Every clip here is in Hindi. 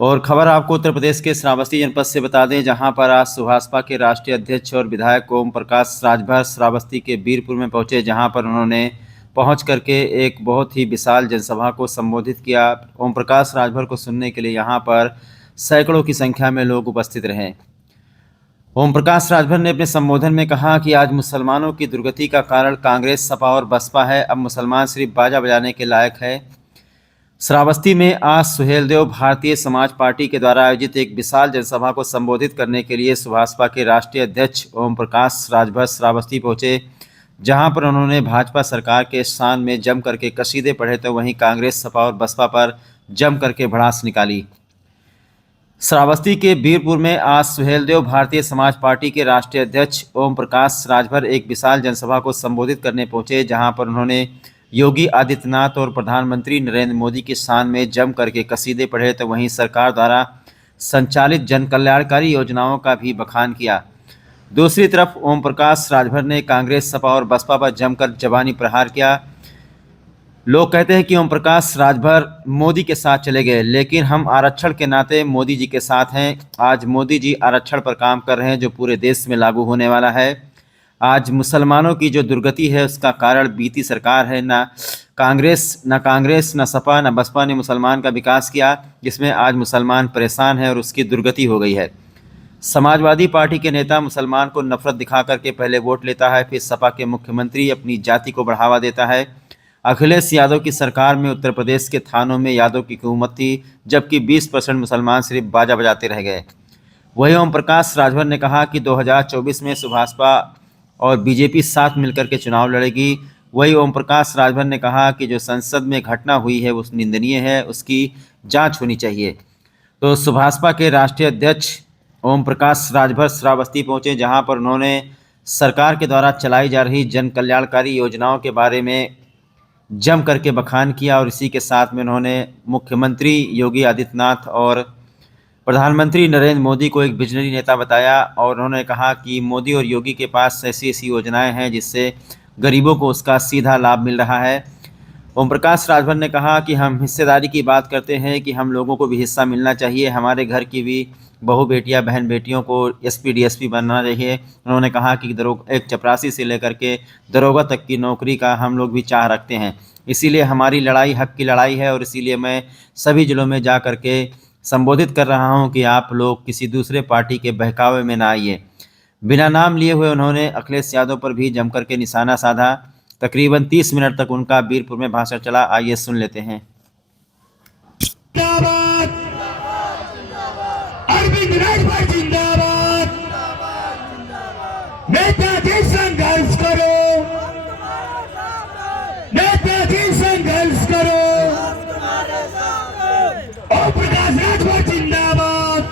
और खबर आपको उत्तर प्रदेश के श्रावस्ती जनपद से बता दें, जहां पर आज सुभाषपा के राष्ट्रीय अध्यक्ष और विधायक ओम प्रकाश राजभर श्रावस्ती के बीरपुर में पहुंचे, जहां पर उन्होंने पहुंच करके एक बहुत ही विशाल जनसभा को संबोधित किया। ओम प्रकाश राजभर को सुनने के लिए यहां पर सैकड़ों की संख्या में लोग उपस्थित रहे। ओम प्रकाश राजभर ने अपने संबोधन में कहा कि आज मुसलमानों की दुर्गति का कारण कांग्रेस, सपा और बसपा है। अब मुसलमान सिर्फ बाजा बजाने के लायक है। श्रावस्ती में आज सुहेलदेव भारतीय समाज पार्टी के द्वारा आयोजित एक विशाल जनसभा को संबोधित करने के लिए सुभाषपा के राष्ट्रीय अध्यक्ष ओम प्रकाश राजभर श्रावस्ती पहुंचे, जहां पर उन्होंने भाजपा सरकार के शान में जम करके कसीदे पढ़े, तो वहीं कांग्रेस, सपा और बसपा पर जम करके भड़ास निकाली। श्रावस्ती के बीरपुर में आज सुहेलदेव भारतीय समाज पार्टी के राष्ट्रीय अध्यक्ष ओम प्रकाश राजभर एक विशाल जनसभा को संबोधित करने पहुंचे, जहां पर उन्होंने योगी आदित्यनाथ और प्रधानमंत्री नरेंद्र मोदी की शान में जम करके कसीदे पढ़े, तो वहीं सरकार द्वारा संचालित जन कल्याणकारी योजनाओं का भी बखान किया। दूसरी तरफ ओम प्रकाश राजभर ने कांग्रेस, सपा और बसपा पर जमकर जबानी प्रहार किया। लोग कहते हैं कि ओम प्रकाश राजभर मोदी के साथ चले गए, लेकिन हम आरक्षण के नाते मोदी जी के साथ हैं। आज मोदी जी आरक्षण पर काम कर रहे हैं, जो पूरे देश में लागू होने वाला है। आज मुसलमानों की जो दुर्गति है उसका कारण बीती सरकार है। ना कांग्रेस, ना सपा, ना बसपा ने मुसलमान का विकास किया, जिसमें आज मुसलमान परेशान है और उसकी दुर्गति हो गई है। समाजवादी पार्टी के नेता मुसलमान को नफरत दिखा करके पहले वोट लेता है, फिर सपा के मुख्यमंत्री अपनी जाति को बढ़ावा देता है। अखिलेश यादव की सरकार में उत्तर प्रदेश के थानों में यादव की हुकूमत थी, जबकि 20% मुसलमान सिर्फ बाजा बजाते रह गए। वहीं ओम प्रकाश राजभर ने कहा कि 2024 में सुभाषपा और बीजेपी साथ मिलकर के चुनाव लड़ेगी। वही ओम प्रकाश राजभर ने कहा कि जो संसद में घटना हुई है वो निंदनीय है, उसकी जांच होनी चाहिए। तो सुभाषपा के राष्ट्रीय अध्यक्ष ओम प्रकाश राजभर श्रावस्ती पहुंचे, जहां पर उन्होंने सरकार के द्वारा चलाई जा रही जन कल्याणकारी योजनाओं के बारे में जम करके बखान किया, और इसी के साथ में उन्होंने मुख्यमंत्री योगी आदित्यनाथ और प्रधानमंत्री नरेंद्र मोदी को एक विजनरी नेता बताया। और उन्होंने कहा कि मोदी और योगी के पास ऐसी ऐसी योजनाएं हैं जिससे गरीबों को उसका सीधा लाभ मिल रहा है। ओम प्रकाश राजभर ने कहा कि हम हिस्सेदारी की बात करते हैं कि हम लोगों को भी हिस्सा मिलना चाहिए। हमारे घर की भी बहू बेटियां, बहन बेटियों को एसपी डीएसपी बनना चाहिए। उन्होंने कहा कि एक चपरासी से लेकर के दरोगा तक की नौकरी का हम लोग भी चाह रखते हैं। इसीलिए हमारी लड़ाई हक की लड़ाई है, और इसीलिए मैं सभी जिलों में जा कर के संबोधित कर रहा हूं कि आप लोग किसी दूसरे पार्टी के बहकावे में ना आइए। बिना नाम लिए हुए उन्होंने अखिलेश यादव पर भी जमकर के निशाना साधा। तकरीबन 30 मिनट तक उनका बीरपुर में भाषण चला। आइए सुन लेते हैं। अरविंद राजभर जिंदाबाद, नेताजी संघर्ष करो, नेताजी संघर्ष करो, ओम प्रकाश राजभर जिंदाबाद।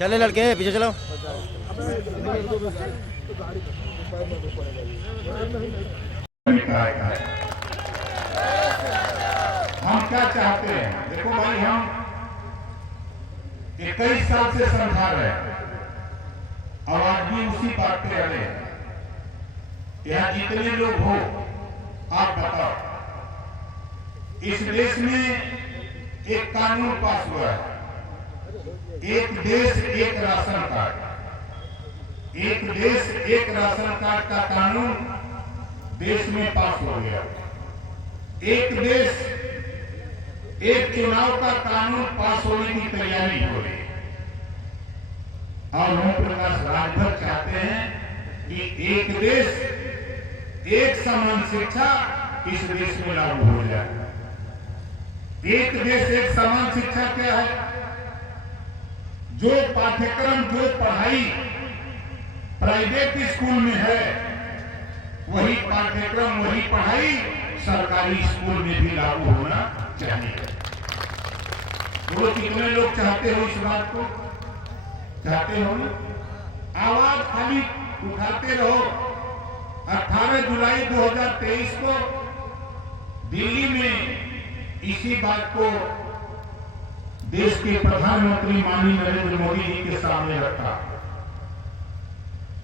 चले लड़के पीछे चलो। हम क्या चाहते हैं? देखो भाई, हम 21 साल से समझा रहे हैं और आज भी उसी बात पे अड़े हैं। यहाँ जितने लोग हो, आप बताओ, इस देश में एक कानून पास हुआ है, एक देश एक राशन कार्ड। एक देश एक राशन कार्ड का कानून देश में पास हो गया। एक देश एक चुनाव का कानून पास होने की तैयारी हो रही है, और ओम प्रकाश राजभर चाहते हैं कि एक देश एक समान शिक्षा इस देश में लागू हो जाए। एक देश एक समान शिक्षा क्या है? जो पाठ्यक्रम, जो पढ़ाई प्राइवेट स्कूल में है, वही पाठ्यक्रम, वही पढ़ाई सरकारी स्कूल में भी लागू होना चाहिए। वो कितने लोग चाहते हो इस बात को? चाहते हो ना? आवाज खाली उठाते रहो। 18 जुलाई 2023 को दिल्ली में इसी बात को देश के प्रधानमंत्री माननीय नरेंद्र मोदी जी के सामने रखा।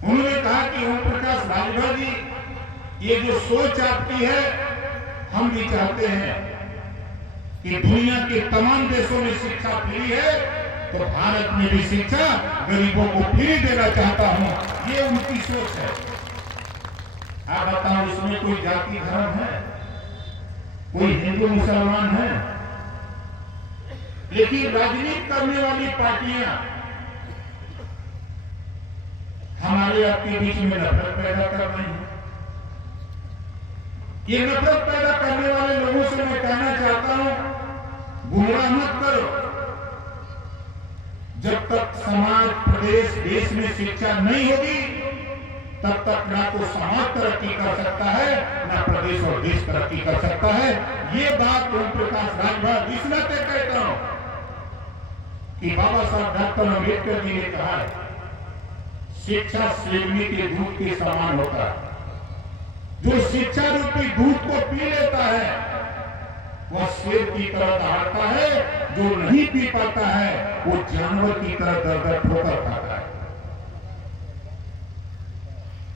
उन्होंने कहा कि ओम प्रकाश राजभर जी, ये जो सोच आपकी है, हम भी चाहते हैं कि दुनिया के तमाम देशों में शिक्षा फ्री है, तो भारत में भी शिक्षा गरीबों को फ्री देना चाहता हूं। ये उनकी सोच है। आप बताओ, इसमें कोई जाति धर्म है? कोई हिंदू मुसलमान है? लेकिन राजनीति करने वाली पार्टियां हमारे आपके बीच में नफरत पैदा कर रही हैं। ये नफरत पैदा करने वाले लोगों से मैं कहना चाहता हूं, गुमराह मत करो। जब तक समाज, प्रदेश, देश में शिक्षा नहीं होगी, तब तक ना तो समाज तरक्की कर सकता है, ना प्रदेश और देश तरक्की कर सकता है। ये बात ओम प्रकाश राजभर इस नाते कहता हूं कि बाबा साहब डॉक्टर अम्बेडकर जी ने कहा है, शिक्षा शेरनी के दूध के समान होता है। जो शिक्षा रूपी दूध को पी लेता है वह शेर की तरह दहाड़ता है, जो नहीं पी पाता है वो जानवर की तरह दर ठोकर खाता है।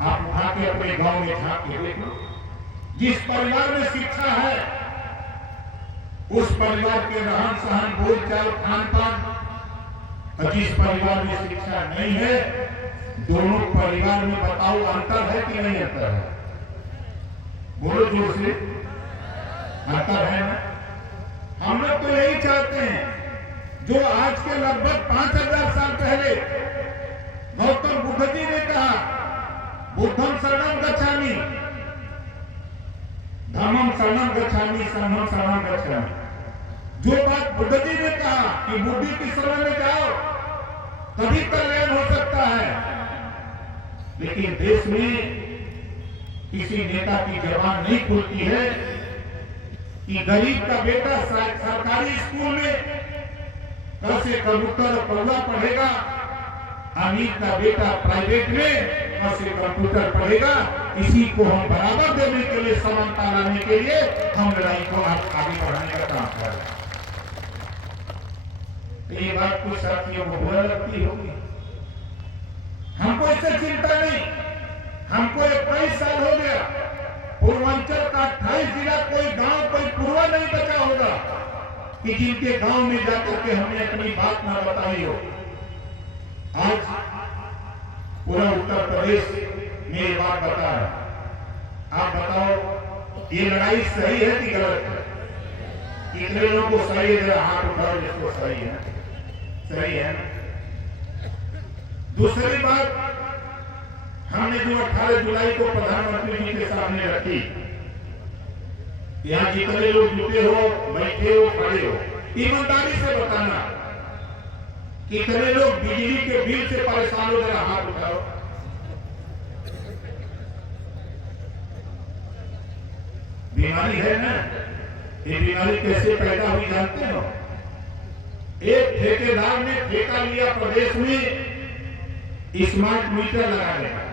आप वहां के अपने गांव में झांक के देखो, जिस परिवार में शिक्षा है उस परिवार के रहन सहन, बोलचाल, खान पान, और जिस परिवार में शिक्षा नहीं है, दोनों परिवार में बताओ अंतर है कि नहीं अंतर है? बोलो जोर से, अंतर है ना? हम लोग तो यही चाहते हैं जो आज के लगभग 5000 साल पहले गौतम बुद्ध जी ने कहा, बुद्धम शरणम गच्छामि, धम्मम शरणम गच्छामि, संघम शरणम गच्छामि। जो बात बुद्ध जी ने कहा कि बुद्धि की शरण में जाओ तभी कल्याण हो सकता है, लेकिन देश में किसी नेता की जबान नहीं खुलती है कि गरीब का बेटा सरकारी स्कूल में कल से कबूतर और कौवा पढ़ेगा, अमीर का बेटा प्राइवेट में कल से कंप्यूटर पढ़ेगा। इसी को हम बराबर देने के लिए, समानता लाने के लिए हम लड़ाई को आगे बढ़ाने का काम कर रहे हैं। ये बात कुछ साथियों को बुरा लगती होगी। हमको इससे चिंता नहीं। हमको 21 साल हो गया, पूर्वांचल का 28 जिला, कोई गांव, कोई पूर्वा नहीं बचा होगा कि जिनके गांव में जाकर के हमने अपनी बात ना बताई हो। आज पूरा उत्तर प्रदेश में ये बात बता रहा है। आप बताओ, ये लड़ाई सही है कि गलत है? कितने लोगों को सही है? जरा हाथ उठाओ जिसको सही है। सही है ना? दूसरी बात, हमने जो 18 जुलाई को प्रधानमंत्री जी के सामने रखी, यहाँ जितने लोग जुटे हो, बैठे हो, खड़े हो, ईमानदारी से बताना कितने लोग बिजली के बिल से परेशान हो, जरा हाथ उठाओ। बीमारी है ना? ये बीमारी कैसे पैदा हुई जानते हो? एक ठेकेदार ने ठेका लिया प्रदेश में स्मार्ट मीटर लगाने का।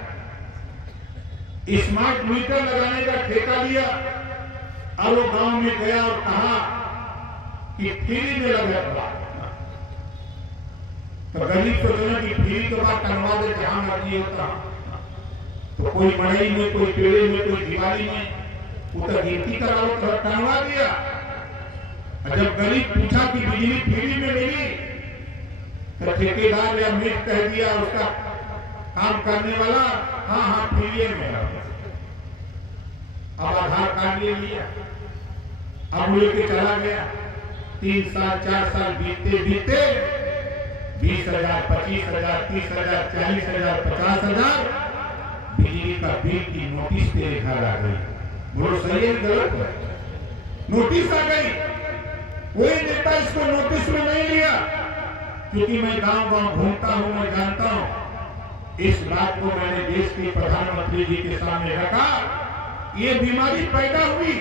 स्मार्ट मीटर लगाने का ठेका लिया और वो गांव में गया और कहा कि फ्री में लगा। तो गरीब सोचना कि फ्री के बाद टंगवा दे, जहां मर्जी होता। तो कोई मड़ई में, कोई पेड़े में, कोई दिवाली में उतर गिनती कराओ तो टंगवा दिया। जब गरीब पूछा कि बिजली फ्री में मिली, तो ठेकेदार ने अमीर कह दिया, उसका काम करने वाला, हाँ हाँ फ्री में। अब आधार कार्ड ले लिया, अब लेके चला गया। 3 साल 4 साल बीतते बीतते 20,000, 25,000, 30,000, 40,000, 50,000 बिजली का बिल की नोटिस तेरे घर आ गई। बोलो सही है गलत है? नोटिस आ गई। कोई नेता इसको नोटिस में नहीं लिया, क्योंकि मैं गांव गांव घूमता हूं, मैं जानता हूं। इस बात को मैंने देश के प्रधानमंत्री जी के सामने रखा। ये बीमारी पैदा हुई,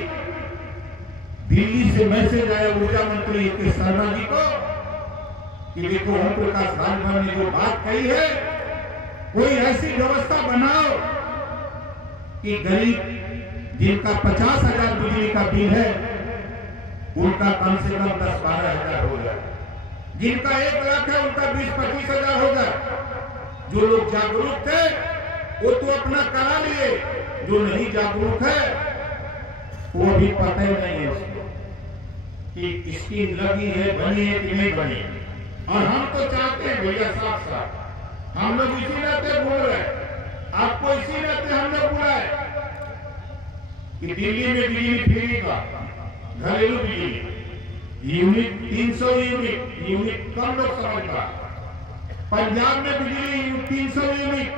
दिल्ली से मैसेज आया ऊर्जा मंत्री के शर्मा जी को कि देखो ओम प्रकाश राजभर ने जो बात कही है, कोई ऐसी व्यवस्था बनाओ कि गरीब जिनका 50,000 बिजली का बिल है उनका कम से कम 10-12 हजार हो जाए, जिनका 1 लाख है उनका 20-25 हजार हो जाए। जो लोग जागरूक थे वो तो अपना करा लिए, जो नहीं जागरूक है वो अभी पता ही नहीं है उसको। कि स्कीम लगी है, बनी है कि नहीं बनी है। और हम तो चाहते हैं भैया साफ साफ, हम लोग इसी नाते बोल रहे हैं, आपको इसी नाते हम लोग बुलाए कि दिल्ली में बिजली फ्री का घरेलू बिजली यूनिट 300 यूनिट कम लोग समझ पा। पंजाब में बिजली 300 यूनिट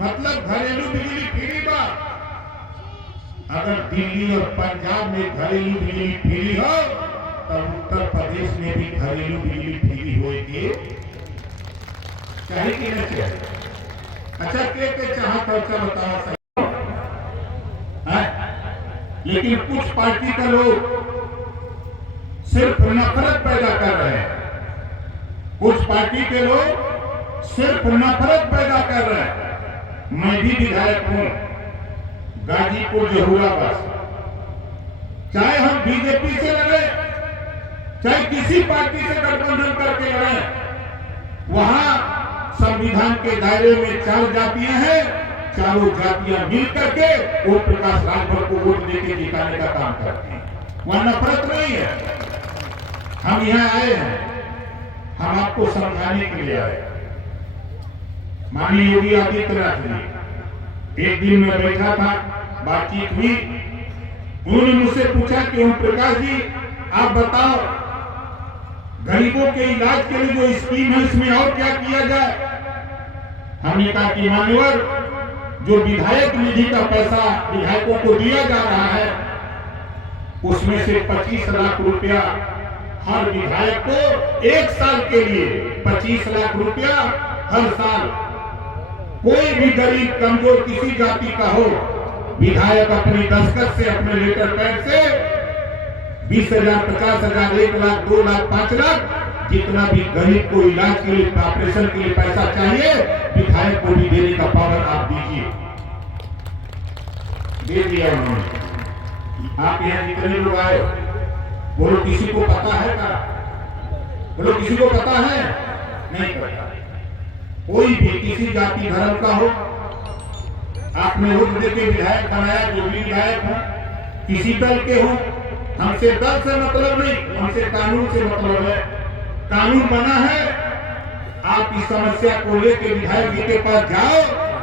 मतलब घरेलू बिजली फ्री बा। अगर दिल्ली और पंजाब में घरेलू बिजली फ्री हो तो उत्तर प्रदेश में भी घरेलू बिजली फ्री होगी, चाहिए कि नहीं चाहिए? अच्छा के चाहत खर्चा बताओ सही है? लेकिन कुछ पार्टी का लोग सिर्फ नफरत पैदा कर रहे हैं, कुछ पार्टी के लोग सिर्फ नफरत पैदा कर रहे हैं। मैं भी विधायक हूं गाजीपुर जहुराबाद, चाहे हम बीजेपी से लड़े चाहे किसी पार्टी से गठबंधन करके लड़े, वहां संविधान के दायरे में 4 जातियां हैं, चारों जातियां मिलकर के ओम प्रकाश राजभर को वोट देके जिताने का काम करती हैं। वहां नफरत नहीं है। हम यहां आए हैं, हम आपको समझाने के लिए आए। माननीय योगी आदित्यनाथ जी, एक दिन मैं बैठा था, बातचीत हुई, उन्होंने मुझसे पूछा कि ओम प्रकाश जी आप बताओ गरीबों के इलाज के लिए जो स्कीम है इसमें और क्या किया जाए। हमने कहा कि मान्यवर जो विधायक निधि का पैसा विधायकों को दिया जा रहा है उसमें से 25 लाख रुपया हर विधायक को 1 साल के लिए 25 लाख रुपया हर साल, कोई भी गरीब कमजोर किसी जाति का हो, विधायक अपनी दस्तखत से अपने लेटर पैड से 20,000, 50,000, 1 लाख, 2 लाख, 5 लाख, जितना भी गरीब को इलाज के लिए ऑपरेशन के लिए पैसा चाहिए विधायक को भी देने का पावर आप दीजिए। दे दिया उन्होंने। आप यहाँ जितने लोग आए बोलो किसी को पता है का? बोलो किसी को पता है? नहीं पता। कोई भी किसी जाति धर्म का हो, आपने वोट देके विधायक बनाया, जो भी विधायक हो किसी दल के हो, हमसे दल से मतलब नहीं, हमसे कानून से मतलब है। कानून बना है, आप इस समस्या को लेकर विधायक जी के पास जाओ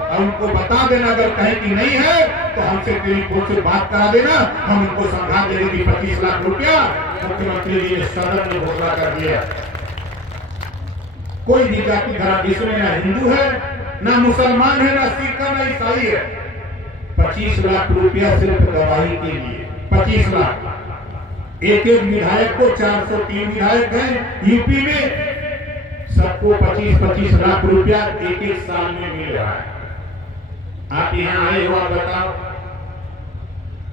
और उनको बता देना, अगर कहें कि नहीं है तो हमसे टेलीफोन से बात करा देना, हम उनको समझा देंगे कि 25 लाख रुपया मुख्यमंत्री जी ने सदन में घोषणा कर दिया। कोई भी जाति धर्म इसमें ना हिंदू है, ना मुसलमान है, ना सिख है, ना ईसाई है। 25 लाख रुपया सिर्फ दवाई के लिए, 25 लाख। एक विधायक को 403 विधायक हैं यूपी में, सबको 25-25 लाख रुपया एक साल में मिल रहा है। आप यहाँ आए हो, बताओ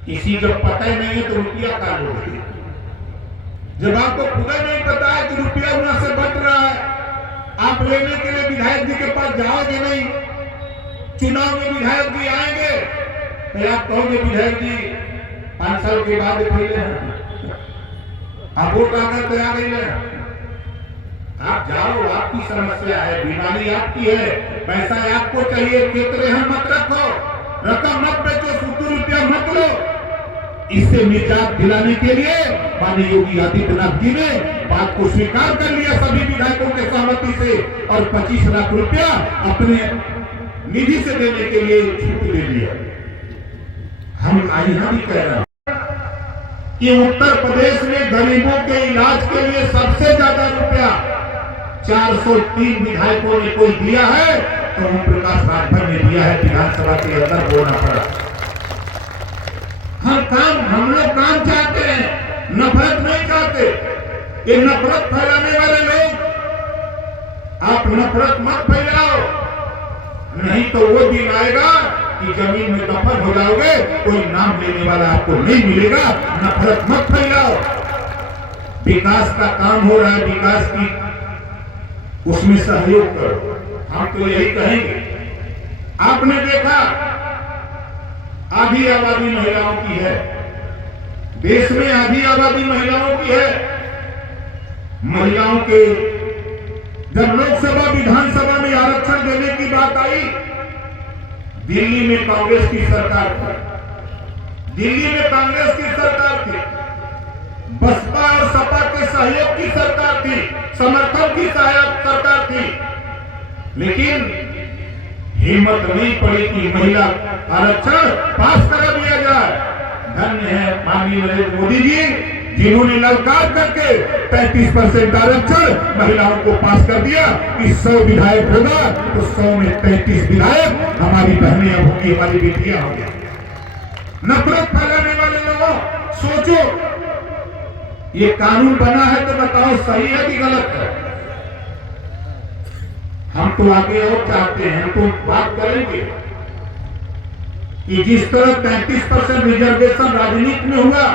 किसी को पता ही नहीं है तो रुपया का लोगे। जब आपको खुद नहीं पता है कि रुपया वहां से बट रहा है, आप लेने के लिए विधायक जी के पास जाओगे नहीं। चुनाव में विधायक जी आएंगे तो आप कहोगे विधायक जी 5 साल के बाद आप वोट आकर तैयार नहीं है। आप जाओ, आपकी समस्या है, बीमारी आपकी है, पैसा आपको चाहिए, खेतरे हम मत रखो, रकम मत बेचो, 70 रुपया मत लो। इससे निजात दिलाने के लिए माननीय योगी आदित्यनाथ जी ने बात को स्वीकार कर लिया सभी विधायकों के सहमति से, और 25 लाख रुपया अपने निधि से देने के लिए छूट दे दिया। हम यहाँ भी कह रहे हैं कि उत्तर प्रदेश में गरीबों के इलाज के लिए सबसे ज्यादा रुपया 403 विधायकों ने कोई दिया है तो ओम प्रकाश राजभर ने दिया है। विधानसभा के अंदर बोलना पड़ा। हम लोग काम चाहते हैं, नफरत नहीं चाहते। ये नफरत फैलाने वाले लोग, आप नफरत मत फैलाओ, नहीं तो वो दिन आएगा कि जमीन में दफन हो जाओगे, कोई नाम लेने वाला आपको नहीं मिलेगा। नफरत मत फैलाओ। विकास का काम हो रहा है, विकास की उसमें सहयोग करो। हम तो यही कहेंगे। आपने देखा आधी आबादी महिलाओं की है, देश में आधी आबादी महिलाओं की है। महिलाओं के जब लोकसभा विधानसभा में आरक्षण देने की बात आई, दिल्ली में कांग्रेस की सरकार थी, दिल्ली में कांग्रेस की सरकार थी, बसपा और सपा के सहयोग की सरकार थी, समर्थन की सहायक सरकार थी, लेकिन हिम्मत नहीं पड़ी कि महिला आरक्षण पास करा दिया जाए। धन्य है माननीय नरेंद्र मोदी जी, जिन्होंने ललकार करके 33% आरक्षण महिलाओं को पास कर दिया कि 100 विधायक होगा तो 100 में 33 विधायक हमारी बहनें होंगी, हमारी बेटियां होंगी। नफरत फैलाने वाले लोगों, सोचो, ये कानून बना है तो बताओ सही है कि गलत है? हम तो आगे और चाहते हैं, तो बात करेंगे कि जिस तरह 33% रिजर्वेशन राजनीति में हुआ,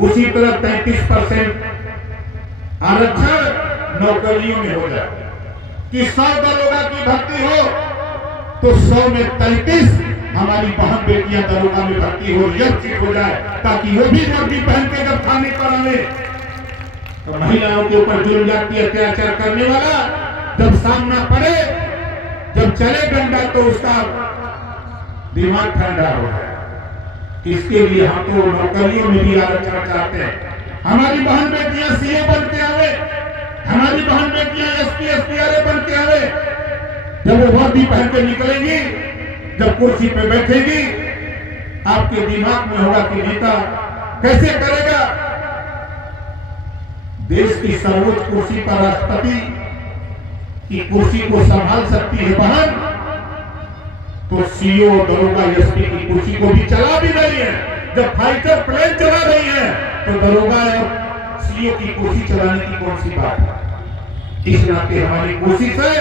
उसी तरह 33% आरक्षण नौकरियों में हो जाए कि 100 दरोगा की भर्ती हो तो 100 में 33 हमारी बहन बेटियां दरोगा में भर्ती हो, रिजर्व हो जाए, ताकि वो भी वर्दी पहन के जब थाने पर आवे तो महिलाओं के ऊपर जुल्म जाति अत्याचार करने वाला जब सामना पड़े, जब चले डंडा तो उसका दिमाग ठंडा हो जाए। इसके लिए हम तो नौकरियों में भी आरक्षण चाहते हैं। हमारी बहन बेटियां सीए बन के आवे, हमारी बहन बेटियां एसपी एसपीआरए बन के आवे। जब वो वर्दी पहन के निकलेंगी, जब कुर्सी पे बैठेगी, आपके दिमाग में होगा कि नेता कैसे करेगा। देश की सर्वोच्च कुर्सी पर राष्ट्रपति की कुर्सी को संभाल सकती है बहन, तो सीओ दरोगा एसपी की कुर्सी को भी चला भी रही है। जब फाइटर प्लेन चला रही है तो दरोगा और सीओ की कुर्सी चलाने की कौन सी बात है? इस नाते हमारी कोशिश है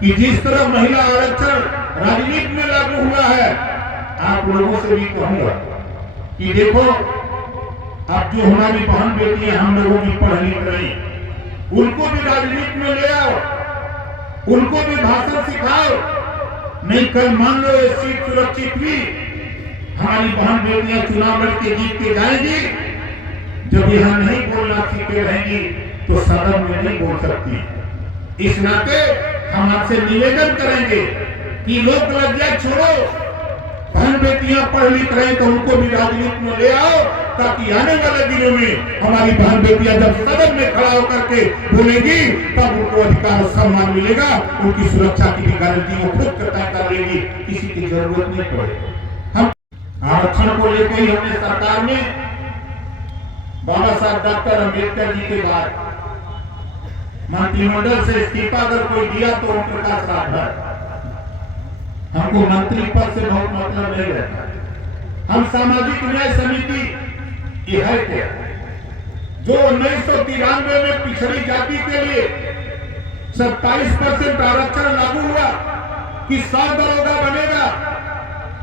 कि जिस तरह महिला आरक्षण राजनीति में लागू हुआ है, आप लोगों से भी कहूंगा कि देखो, अब जो हमारी बहन बेटियां हम लोगों की पढ़ लिख रही, उनको भी राजनीति में ले आओ, उनको भी भाषण सिखाओ। नहीं कल मान लो ये सीट सुरक्षित हुई, हमारी बहन बेटियां चुनाव लड़ के जीत के जाएंगी, जब यहां नहीं बोलना सीखे रहेंगी तो सदन में नहीं बोल सकती। इस नाते हम आपसे निवेदन करेंगे कि लोक लज्जा छोड़ो, बहन बेटियां पढ़ लिख रहे तो उनको भी राजनीति में ले आओ, ताकि आने वाले दिनों में हमारी बहन बेटियां जब सदन में खड़ा होकर के बोलेगी तब उनको अधिकार और सम्मान मिलेगा, उनकी सुरक्षा की भी गारंटी वो खुद तय कर लेगी, किसी की जरूरत नहीं पड़ेगी। हम आरक्षण को लेकर ही हमने सरकार में बाबा साहब डॉक्टर अम्बेडकर जी के बाद मंत्रिमंडल से इस्तीफा अगर कोई दिया तो ओम प्रकाश राठौर, हमको मंत्री पद से बहुत मतलब नहीं रहता। हम सामाजिक न्याय समिति ये है क्या, जो 1993 में पिछड़ी जाति के लिए 27% आरक्षण लागू हुआ कि 100 दरोगा बनेगा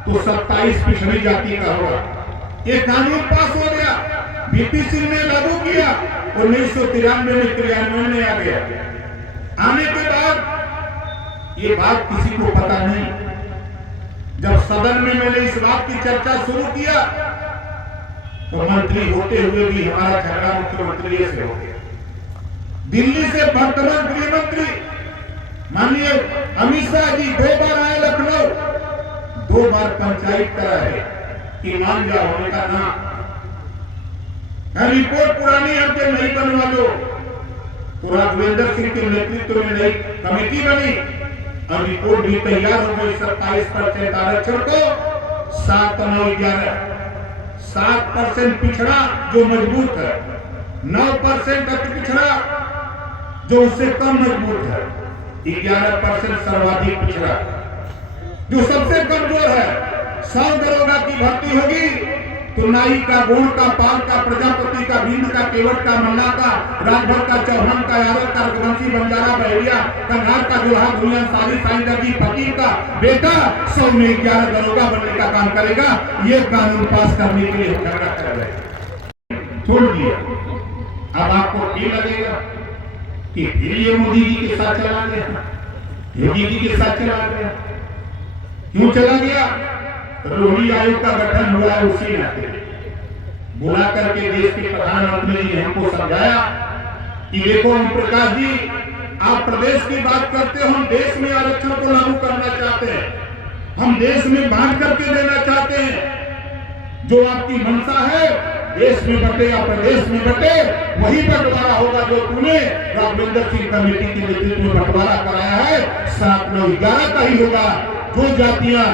तो 27 पिछड़ी जाति का होगा। ये कानून पास हो गया, बीपी सिंह ने लागू किया, 1993 में क्रियान्वयन में आ गया। आने के बाद ये बात किसी को पता नहीं। जब सदन में मैंने इस बात की चर्चा शुरू किया तो मंत्री होते हुए भी हमारा झगड़ा मुख्यमंत्री से हो गया। दिल्ली से वर्तमान गृह मंत्री माननीय अमित शाह जी 2 बार आए लखनऊ, 2 बार पंचायत करा है कि मान जाओ होने का नाम रिपोर्ट पुरानी हमके नहीं बनवा लो, तो राघवेंद्र सिंह के नेतृत्व में नई कमेटी बनी और रिपोर्ट भी तैयार हो गई। 27% आरक्षण को 7 9 11 7% पिछड़ा जो मजबूत है, 9% अति पिछड़ा जो उससे कम मजबूत है, 11% सर्वाधिक पिछड़ा जो सबसे कमजोर है। 100 दरोगा की भर्ती होगी तो नाई का, गोड़ का, पाल का, प्रजापति का, बिंद का, केवट का, मल्ला का, राजभर का, चौहान का, यादव का, रघुवंशी, बंजारा, बहेड़िया, कंधार का, जोहा, भुइयां, साली, साईंदर्जी, फकीर का बेटा 100 में 11 दरोगा बनने का काम करेगा। ये कानून पास करने के लिए झगड़ा कर रहे हैं, छोड़ दिया। अब आपको ये लगेगा कि फिर ये मोदी जी के साथ चला गया, योगी जी के साथ चला गया। क्यों चला गया? रोहिणी आयोग का गठन हुआ है, उसी नाते बुला करके देश के प्रधानमंत्री जी ने हमको समझाया कि देखो ओम प्रकाश जी, आप प्रदेश की बात करते हो, हम देश में आरक्षण को लागू करना चाहते हैं, हम देश में बांट करके देना चाहते हैं। जो आपकी मंशा है देश में बटे या प्रदेश में बटे, वही बंटवारा होगा जो तूने राघवेंद्र सिंह कमेटी के नेतृत्व में बंटवारा कराया है। 7, 9, 11 का ही होगा। जो जातियां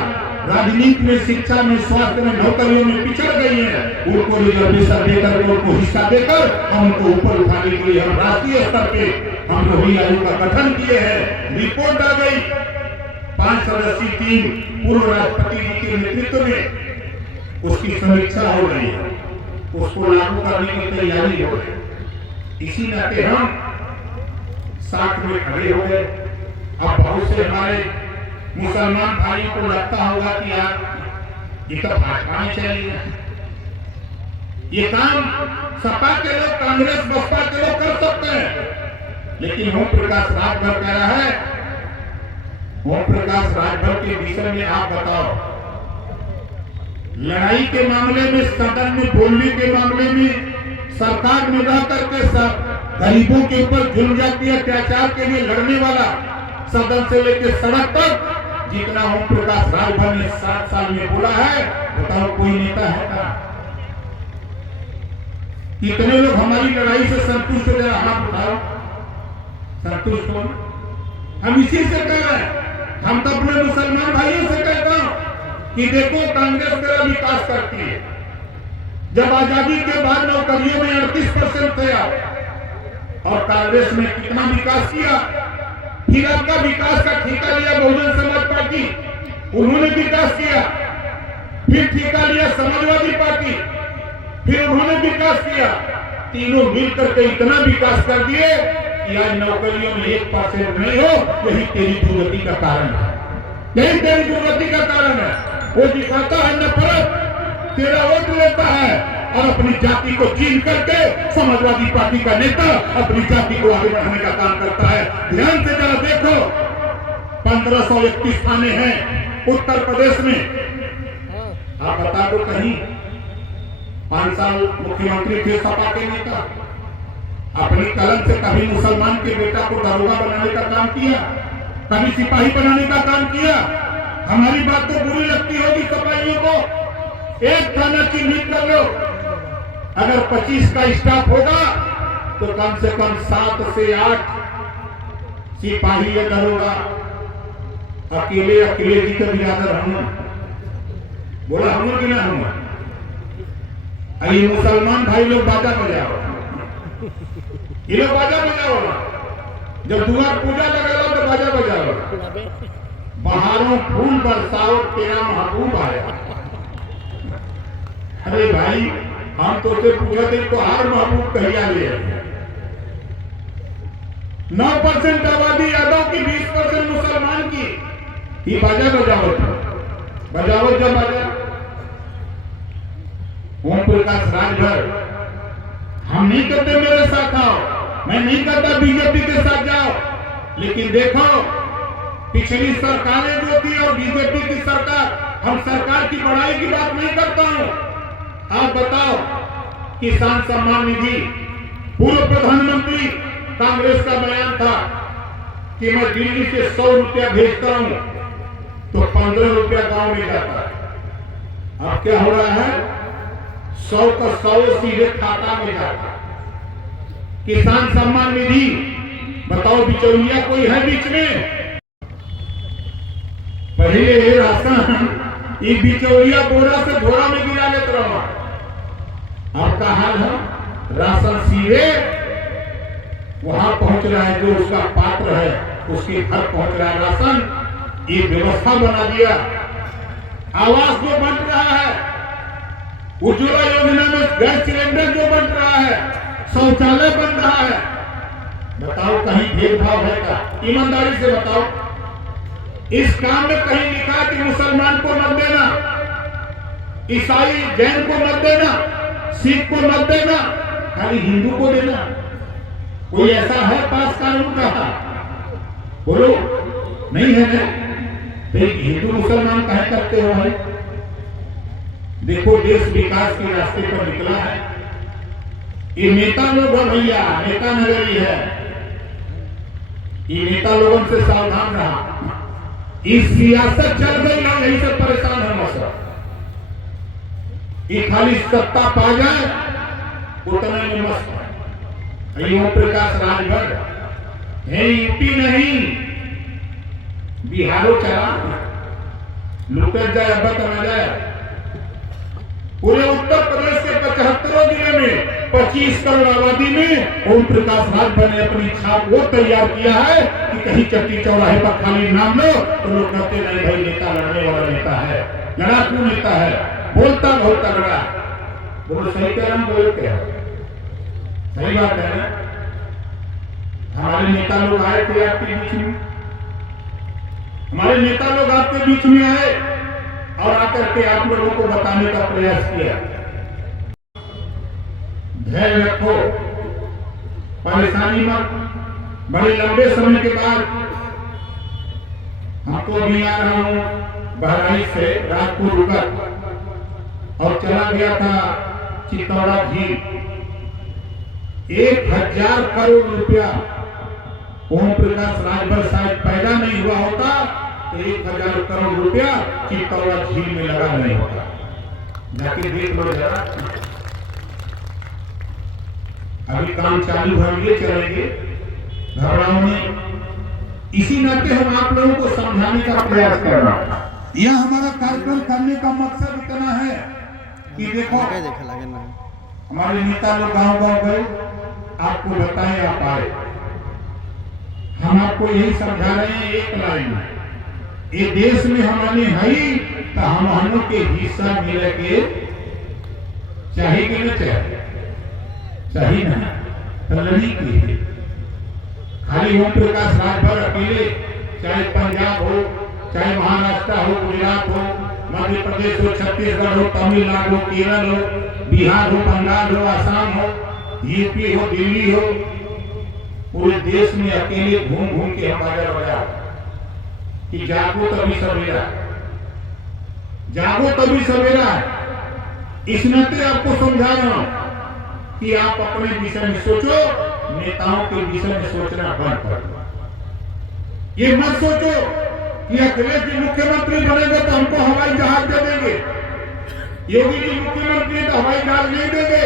राजनीति में, शिक्षा में, स्वास्थ्य में, नौकरियों में पिछड़ गई हैं, उनको रिजर्वेशन देकर, उनको हिस्सा देकर हम उनको ऊपर उठाने के लिए हम राष्ट्रीय स्तर पे हम रोही आयोग का गठन किए हैं। रिपोर्ट आ गई, 5 सदस्यीय टीम पूर्व राष्ट्रपति जी के नेतृत्व में, उसकी समीक्षा हो रही है, उसको लागू करने की तैयारी हो रही है। इसी नाते हम साथ में खड़े हो गए। अब बहुत से हमारे मुसलमान भाइयों को लगता होगा कि यार ये तो भाजपा में चलेगा, ये काम सपा के लोग, कांग्रेस बसपा के लोग कर सकते हैं। लेकिन ओम प्रकाश राजभर कह रहा है, ओम प्रकाश राजभर के विषय में आप बताओ, लड़ाई के मामले में, सदन में बोलने के मामले में, सरकार में रह करके सब गरीबों के ऊपर जुल्म जाति अत्याचार के लिए लड़ने वाला, सदन से लेकर सड़क तक जितना ओम प्रकाश राजभर ने 7 साल में बोला है, बताओ कोई नेता है क्या? कितने लोग हमारी लड़ाई से संतुष्ट हो? जरा हाथ उठाओ, संतुष्ट हो? हम इसी से कह रहे हैं। हम तो अपने मुसलमान भाइयों से कहता हूं कि देखो, कांग्रेस मेरा विकास करती है। जब आजादी के बाद नौकरियों में 38% थे और कांग्रेस ने कितना विकास किया। फिर आपका विकास का ठेका लिया बहुजन समाज पार्टी, उन्होंने विकास किया। फिर ठेका लिया समाजवादी पार्टी, फिर उन्होंने विकास किया। तीनों मिलकर के इतना विकास कर दिए कि आज नौकरियों में 1% नहीं हो। यही तेरी दुर्गति का कारण है, यही तेरी दुर्गति का कारण है। वो दिखाता है नफरत, तेरा वोट लेता है और अपनी जाति को चीन करके समाजवादी पार्टी का नेता अपनी जाति को आगे बढ़ाने का काम करता है। ध्यान से जरा देखो, 1531 थाने हैं उत्तर प्रदेश में। आप बता दो, कहीं 5 साल मुख्यमंत्री थे सपा के नेता, अपनी कलम से कभी मुसलमान के बेटा को दरोगा बनाने का काम किया, कभी सिपाही बनाने का काम किया? हमारी बात तो बुरी लगती होगी सिपाहियों को। एक थाना चिन्हित कर लो, अगर 25 का स्टाफ होगा तो कम से कम 7 से 8 सिपाही या दरोगा। अकेले अकेले जी का बिरादर हम बोला, हम कि ना हम? ये मुसलमान भाई लोग बाजा बजाओ, ये लोग बाजा बजाओ ना। जब दुआ पूजा लगाओ तो बाजा बजाओ। बहारों फूल बरसाओ, तेरा महबूब आया। अरे भाई, हम तो से पूछा थे तो हर महबूब कहिया ले। 9% आबादी यादव की, 20% मुसलमान की। ये बाजा बजाओ, बजाओ जब बाजा। ओम प्रकाश राजभर, हम नहीं कहते मेरे साथ आओ, मैं नहीं कहता बीजेपी के साथ जाओ, लेकिन देखो पिछली सरकारें जो थी और बीजेपी की सरकार, हम सरकार की बढ़ाई की बात नहीं करता हूं। आप बताओ, किसान सम्मान निधि, पूर्व प्रधानमंत्री कांग्रेस का बयान था कि मैं दिल्ली से 100 रुपया भेजता हूं तो 15 रुपया गांव में जाता है। अब क्या हो रहा है? 100 का 100 सीधे खाता में जाता। किसान सम्मान निधि, बताओ बिचौलिया कोई है बीच में? पहले राशन ये बिचौलिया बोरा से घोड़ा में गिरा लेते रहो। आपका हाल है, राशन सीधे वहां पहुंच रहा है, जो उसका पात्र है उसके घर पहुंच रहा है राशन। ये व्यवस्था बना दिया। आवास जो बन रहा है, उज्ज्वला योजना में गैस सिलेंडर जो बन रहा है, शौचालय बन रहा है, बताओ कहीं भेदभाव है क्या? ईमानदारी से बताओ। इस काम में कहीं लिखा कि मुसलमान को मत देना, ईसाई जैन को मत देना, सिख को मत देना, खाली हिंदू को देना? कोई ऐसा है पास कानून का? बोलो, नहीं है ना? तो हिंदू मुसलमान कहे करते हो भाई? देखो, देश विकास के रास्ते पर निकला है। ये नेता लोग है भैया, नेता नगरी है। ये नेता लोगों से सावधान रहा। इस सियासत चल गई ना, यही से परेशान है मसला। ये खाली सत्ता पा जाए उतने में मस्त है। ओम प्रकाश राजभर है यूपी नहीं बिहारो चला लुटत जाए अब तक जाए। पूरे उत्तर प्रदेश के 75 जिले में 25 करोड़ आबादी में ओम प्रकाश राजभर ने अपनी छाप वो तैयार किया है कि कहीं चट्टी चौराहे पर खाली नाम लो तो लोग कहते नहीं भाई नेता लड़ने वाला नेता है, लड़ाकू नेता है, बोलता बहुत तगड़ा। बोलो सही कह रहा हूं, बोल क्या सही बात है ना। हमारे नेता लोग आए थे आपके बीच में, हमारे नेता लोग आपके बीच में आए और आकर के आप लोगों को बताने का प्रयास किया। धैर्य रखो, परेशानी मत। बड़े लंबे समय के बाद हमको भी आ रहा हूं बहराइच से राजपुर रुकर और चला गया था चित्तौड़ा झील। 1000 करोड़ रुपया ओम प्रकाश राजभर शायद पैदा नहीं हुआ होता तो 1000 करोड़ रुपया चित्तौड़ा झील में लगा नहीं होता। जाके देख लो जरा, अभी काम चालू होंगे चलेंगे, घबराओ नहीं। इसी नाते हम आप लोगों को समझाने का प्रयास कर रहा हूं। यह हमारा कार्यक्रम करने का मकसद इतना है कि देखो हमारे नेता लोग गांव-गांव गए, आपको बताएं आप आए, हम आपको यही समझा रहे हैं एक लाइन में, ये देश में हमारे है तो हम के हिस्सा मिले के चाहिए कि नहीं चाहिए, चाहिए ना तो लड़ी की। खाली ओम प्रकाश राजभर अकेले, चाहे पंजाब हो, चाहे महाराष्ट्र हो, गुजरात हो, मध्य प्रदेश हो, छत्तीसगढ़ हो, तमिलनाडु हो, केरल हो, बिहार हो, बंगाल हो, आसाम हो, यूपी हो, दिल्ली हो, पूरे देश में अकेले घूम घूम के हम बाजा बजा कि जागो तभी सवेरा, जागो तभी सवेरा। इस नाते आपको समझा रहा हूं कि आप अपने विषय में सोचो, नेताओं के विषय में सोचना बंद कर दो। ये मत सोचो कि अखिलेश जी मुख्यमंत्री बनेंगे तो हमको हवाई जहाज दे देंगे, योगी जी मुख्यमंत्री तो हवाई जहाज नहीं देंगे,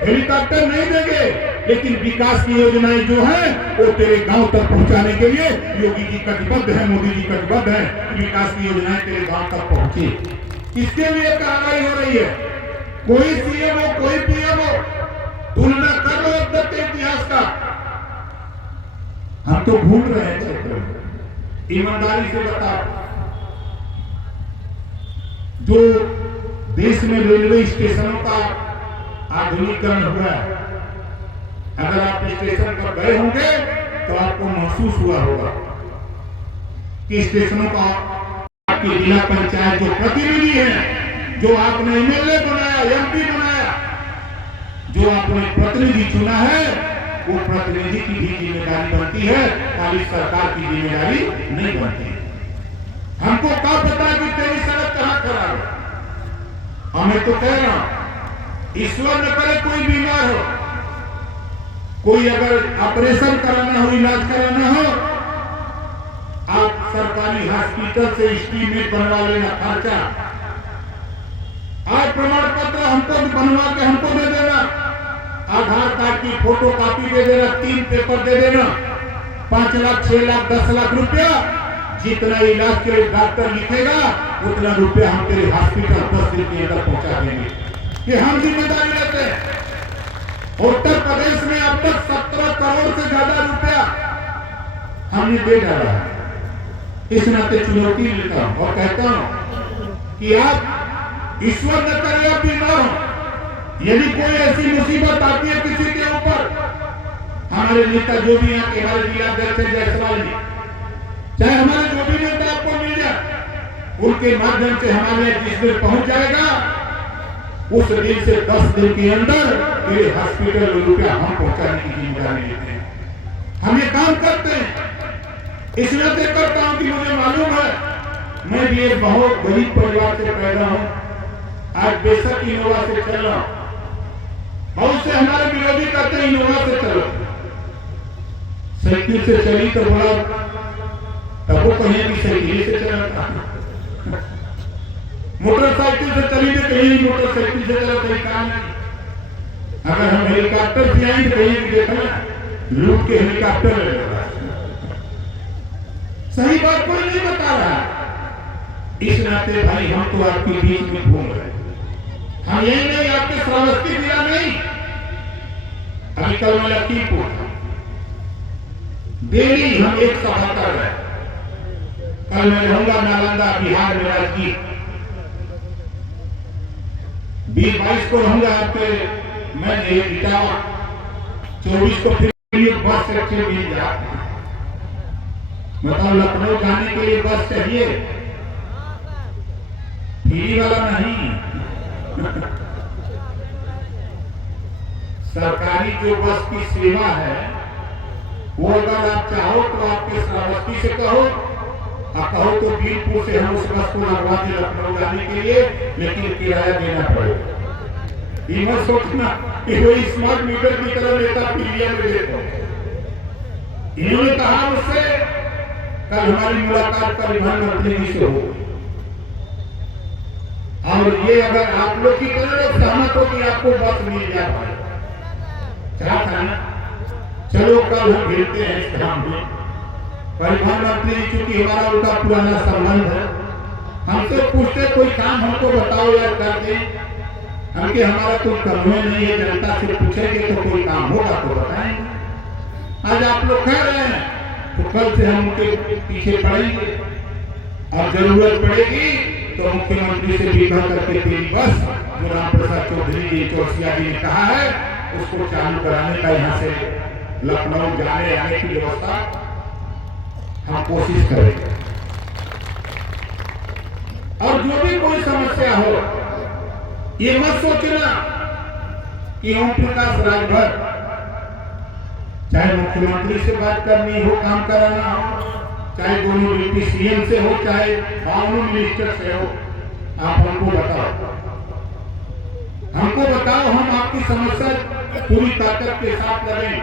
हेलीकॉप्टर नहीं देंगे, लेकिन विकास की योजनाएं जो है वो तेरे गांव तक पहुंचाने के लिए योगी जी कटिबद्ध है, मोदी जी कटिबद्ध है, विकास की योजनाएं तेरे गांव तक पहुंचे। किसके लिए कार्रवाई हो रही है? कोई सीएम हो, कोई पीएम हो, तुलना कर लो अब तक के इतिहास का। हम तो भूल रहे हैं क्षेत्र में। ईमानदारी से बताओ, जो देश में रेलवे स्टेशनों का आधुनिकीकरण हुआ है, अगर आप स्टेशन पर गए होंगे तो आपको महसूस हुआ होगा कि स्टेशनों का आपकी जिला पंचायत जो प्रतिनिधि है, जो आपने एमएलए बनाया, एमपी बनाया, जो आपने प्रतिनिधि चुना है, वो प्रतिनिधि की भी जिम्मेदारी बनती है, खाली सरकार की जिम्मेदारी नहीं बनती। हमको क्या पता कि तेरी सड़क कहां खराब है? हमें तो कह रहा हूं, ईश्वर न करे कोई बीमार हो, कोई अगर ऑपरेशन कराना हो, इलाज कराना हो, आप सरकारी हॉस्पिटल से एस्टीमेट बनवा लेना खर्चा, आज प्रमाण पत्र हमको बनवा के हमको दे देना, आधार कार्ड की फोटो कॉपी दे देना, 3 पेपर दे देना, 5 लाख 6 लाख 10 लाख रुपया, जितना इलाज के लिए डॉक्टर लिखेगा उतना रुपया हम तेरे हॉस्पिटल 10 दिन के अंदर पहुंचा देंगे। ये हम जिम्मेदारी लेते हैं। उत्तर प्रदेश में अब तक 17 करोड़ से ज्यादा रुपया हमने दे डाला है। इस नाते चुनौती लेता हूं और कहता हूं कि आप ईश्वर न करे आप बीमार हो, यदि कोई ऐसी मुसीबत आती है किसी के ऊपर, हमारे नेता जो भी यहाँ के हमारे जिला अध्यक्ष जायसवाल जी, चाहे हमारे जो भी नेता आपको मिल जाए, उनके माध्यम से हमारे जिस दिन पहुंच जाएगा, उस दिन से 10 दिन के अंदर मेरे हॉस्पिटल में रुपया हम पहुंचाने की जिम्मेदारी लेते हैं। हम ये काम करते हैं, इस नाते करता हूं कि मुझे मालूम है मैं भी एक बहुत गरीब परिवार से पैदा हूं, आज बेशक इनोवा से चल रहा हूं। बहुत से हमारे विरोधी कहते हैं इनोवा से चलो, साइकिल से चली तो बड़ा, तब वो कहीं भी साइकिल से चला, मोटरसाइकिल से चली तो कहीं मोटरसाइकिल से चला, कहीं काम नहीं। अगर हम हेलीकॉप्टर से आएंगे तो ये देखना लूट के हेलीकॉप्टर ले लेगा। सही बात कोई नहीं बता रहा। इस नाते भाई हम तो आपके बीच में घूम रहे हैं। हम यही नहीं आपके श्रावस्ती जिला नहीं, अभी कल मैं लखीमपुर डेली हम एक सभा कर रहे हैं। कल मैं रहूंगा नालंदा बिहार में राजगीर, 20-22 को रहूंगा आपके मैं इटावा, 24 को फिर बस से मिल जाए। मतलब लखनऊ जाने के लिए बस चाहिए, फ्री वाला नहीं। सरकारी जो बस की सेवा है वो अगर आप चाहो तो आपके श्रावस्ती से कहो, और कहो तो बीरपुर से हम उस बस को लगवा दे लखनऊ जाने के लिए, लेकिन किराया देना पड़ेगा। ये मत सोचना कि वही स्मार्ट मीटर की तरह नेता पीलिया में देखो। इन्होंने कहा मुझसे, कल हमारी मुलाकात परिवहन मंत्री जी से हो, और ये अगर आप लोग की तरह सहमत हो कि आपको बस मिल जाए, चाहता ना चलो कल हम मिलते हैं इस काम में। परिवहन मंत्री चूंकि हमारा उनका पुराना संबंध है, हमसे पूछते कोई काम हमको बताओ यार कर दें, हमके हमारा कोई काम नहीं है, जनता से पूछेंगे तो कोई काम होगा तो बताएंगे। आज आप लोग कह रहे हैं तो कल से हम उनके पीछे पड़ेंगे, और जरूरत पड़ेगी तो मुख्यमंत्री से विदा करके तेरी बस जो राम प्रसाद चौधरी जी चौरसिया जी ने कहा है उसको चालू कराने का, यहाँ से लखनऊ जाने आने की व्यवस्था हम कोशिश करेंगे। और जो भी कोई समस्या हो, ये मत सोचना कि ओम प्रकाश राजभर, चाहे मुख्यमंत्री से बात करनी हो, काम कराना हो, चाहे दोनों डिप्टी सीएम से हो, चाहे कानून मिनिस्टर से हो, आप हमको बताओ, हम आपकी समस्या पूरी ताकत के साथ लड़ें।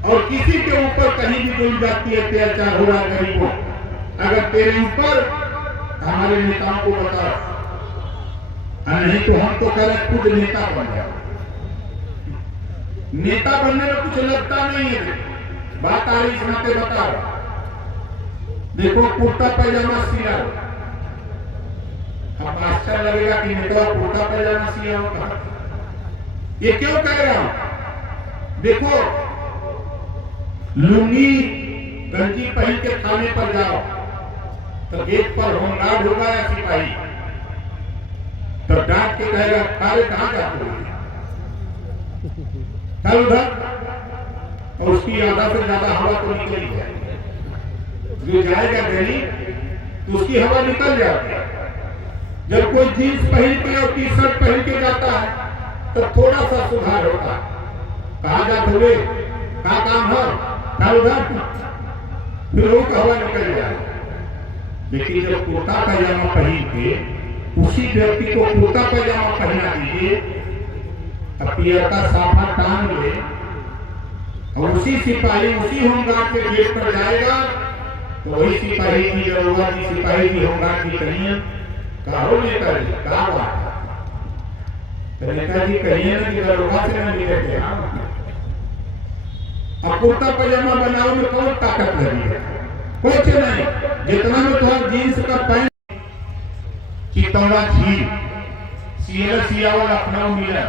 और किसी के ऊपर कहीं भी कोई जाति अत्याचार हो रहा है गरीबों, अगर तेरे ऊपर हमारे नेताओं को बताओ, नहीं तो हम तो कह रहे खुद नेता बन जाओ। नेता बनने में कुछ लगता नहीं है, बात आ रही इस नाते बताओ। देखो कुर्ता पैजामा सिया, अब आश्चर्य लगेगा कि नेता कुर्ता पैजामा सिया होगा। ये क्यों कह रहा हूं? देखो लुंगी गंजी पहन के थाने पर जाओ तो गेट पर होमगार्ड होगा या सिपाही, तो डांट के कहेगा अरे कहां जाते हो, चल उधर, और उसकी आधा से ज्यादा हवा तो निकल ही जाएगी। जो जाएगा दिल्ली तो उसकी हवा निकल जाती है। जब कोई जीन्स पहन के और टी शर्ट पहन के जाता है तो थोड़ा सा सुधार होता है, कहा जाते हुए का काम है, चल उधर, फिर वो हवा निकल जाए। लेकिन जब कुर्ता पैजामा पहन के उसी व्यक्ति को कुर्ता पैजामा पहना दीजिए, पियर का साफा टांग ले, और उसी सिपाही उसी होमगार्ड के गेट पर जाएगा तो वही सिपाही की जरूरत की सिपाही की होमगार्ड की कहिए कहो नेता जी का बात है, तो नेताजी कहिए ना कि दरोगा से ना मिले थे। अब कुर्ता पैजामा बनाओ में कौन ताकत लगी है? कुछ नहीं, जितना में तो जींस का पैंट चितौड़ा झील सियावा लखनऊ मिला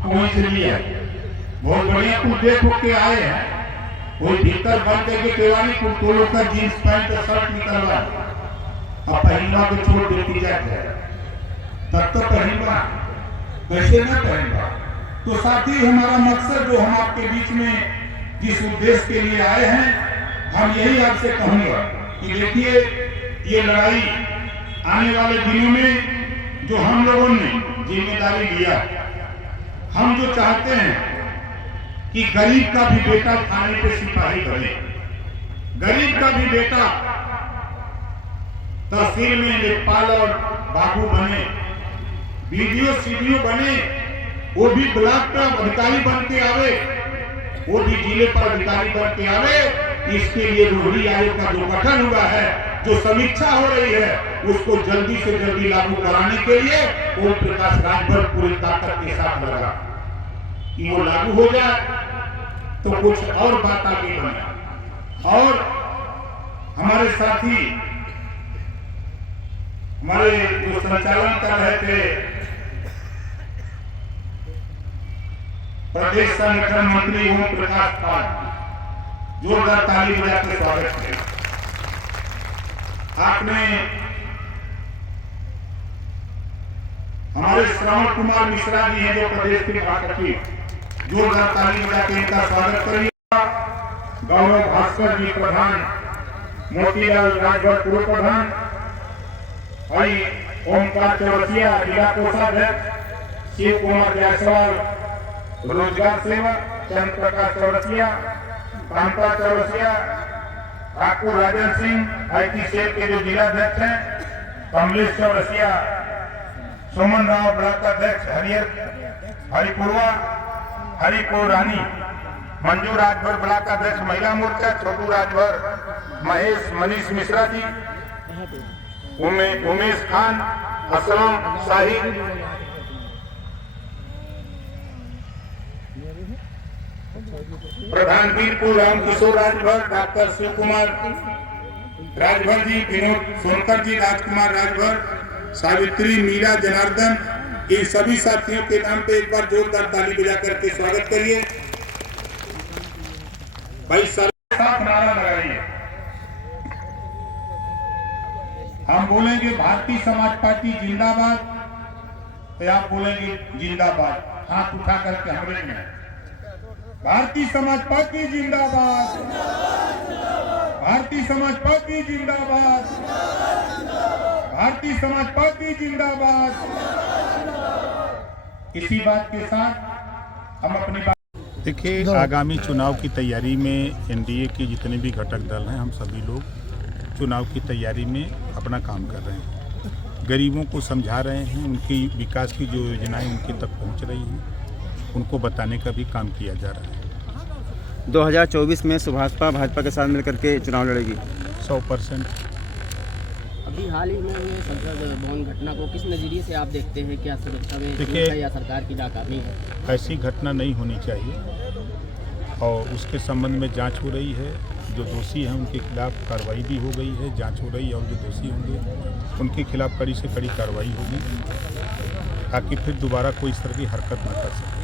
वहीं से लिया, बहुत बढ़िया कुछ देख के आए हैं, वो भीतर बंद करके केवानी कुर्तों का जींस पैंट शर्ट निकलवा, अब पहनवा को छोड़ देती जाए, तब तो पहनवा कैसे ना पहनवा। तो साथी हमारा मकसद जो हम आपके बीच में जिस उद्देश्य के लिए आए हैं, हम यही आपसे कहूंगा कि देखिए ये लड़ाई आने वाले दिनों में जो हम लोगों ने जिम्मेदारी लिया, हम जो चाहते हैं कि गरीब का भी बेटा थाने पे सिपाही बने, गरीब का भी बेटा तहसील में लेखपाल और बाबू बने, बीडीओ सीडीओ बने, वो भी ब्लॉक का अधिकारी बन के आवे, वो भी जिले पर अधिकारी बन के आवे। इसके लिए रोहिणी आयोग का जो गठन हुआ है, जो समीक्षा हो रही है, उसको जल्दी से जल्दी लागू कराने के लिए ओम प्रकाश राजभर पूरी ताकत के साथ लगा। कि वो लागू हो जाए तो कुछ और बात आगे बढ़े। और हमारे साथी हमारे जो संचालन कर रहे थे प्रदेश संगठन मंत्री ओम प्रकाश पाल, जोरदार ताली बजाकर स्वागत किया। आपने हमारे श्रवण कुमार मिश्रा जी हैं जो प्रदेश के महासचिव, जोरदार ताली बजा के इनका स्वागत करिए। गौरव भास्कर जी प्रधान, मोतीलाल राजभर पूर्व प्रधान, भाई ओमकार चौरसिया जिला कोषाध्यक्ष, शिव कुमार जायसवाल रोजगार सेवक, चंद्र प्रकाश चौरसिया, कांता चौरसिया, ठाकुर राजन सिंह आईटी सेल के जो जिलाध्यक्ष हैं, कमलेश चौरसिया, सुमन राव ब्लॉक अध्यक्ष हरिपुर रानी, मंजू राजभर ब्लॉक अध्यक्ष महिला मोर्चा, छोटू राजभर, महेश मनीष मिश्रा जी, उमेश खान, असलम शाहिद, प्रधान वीरपुर राम किशोर राजभर, डॉक्टर शिव कुमार राजभर जी, विनोद सोनकर जी, राजकुमार राजभर, सावित्री मीरा जनार्दन, इन सभी साथियों के नाम पे एक बार जोरदार ताली बजा करके स्वागत करिए। भाई साथ नारा लगाइए। हम बोलेंगे भारतीय समाज पार्टी जिंदाबाद, तो आप बोलेंगे जिंदाबाद, हाथ उठा करके हमरे में। भारतीय समाज पार्टी जिंदाबाद, भारतीय समाज पार्टी जिंदाबाद, भारतीय समाज पार्टी जिंदाबाद। इसी बात के साथ हम अपनी बात देखिए, आगामी चुनाव की तैयारी में एनडीए के जितने भी घटक दल हैं, हम सभी लोग चुनाव की तैयारी में अपना काम कर रहे हैं। गरीबों को समझा रहे हैं, उनकी विकास की जो योजनाएं उनके तक पहुंच रही हैं, उनको बताने का भी काम किया जा रहा है। 2024 में सुभाषपा भाजपा के साथ मिलकर के चुनाव लड़ेगी 100%। अभी हाल ही में हुए संसद भवन घटना को किस नज़रिए से आप देखते हैं? क्या सुरक्षा में देखिए, चूक है या सरकार की नाकामी है? ऐसी घटना नहीं होनी चाहिए और उसके संबंध में जांच हो रही है। जो दोषी हैं उनके खिलाफ कार्रवाई भी हो गई है, जांच हो रही है और जो दोषी होंगे उनके खिलाफ कड़ी से कड़ी कार्रवाई होगी ताकि फिर दोबारा कोई इस तरह की हरकत न कर सके।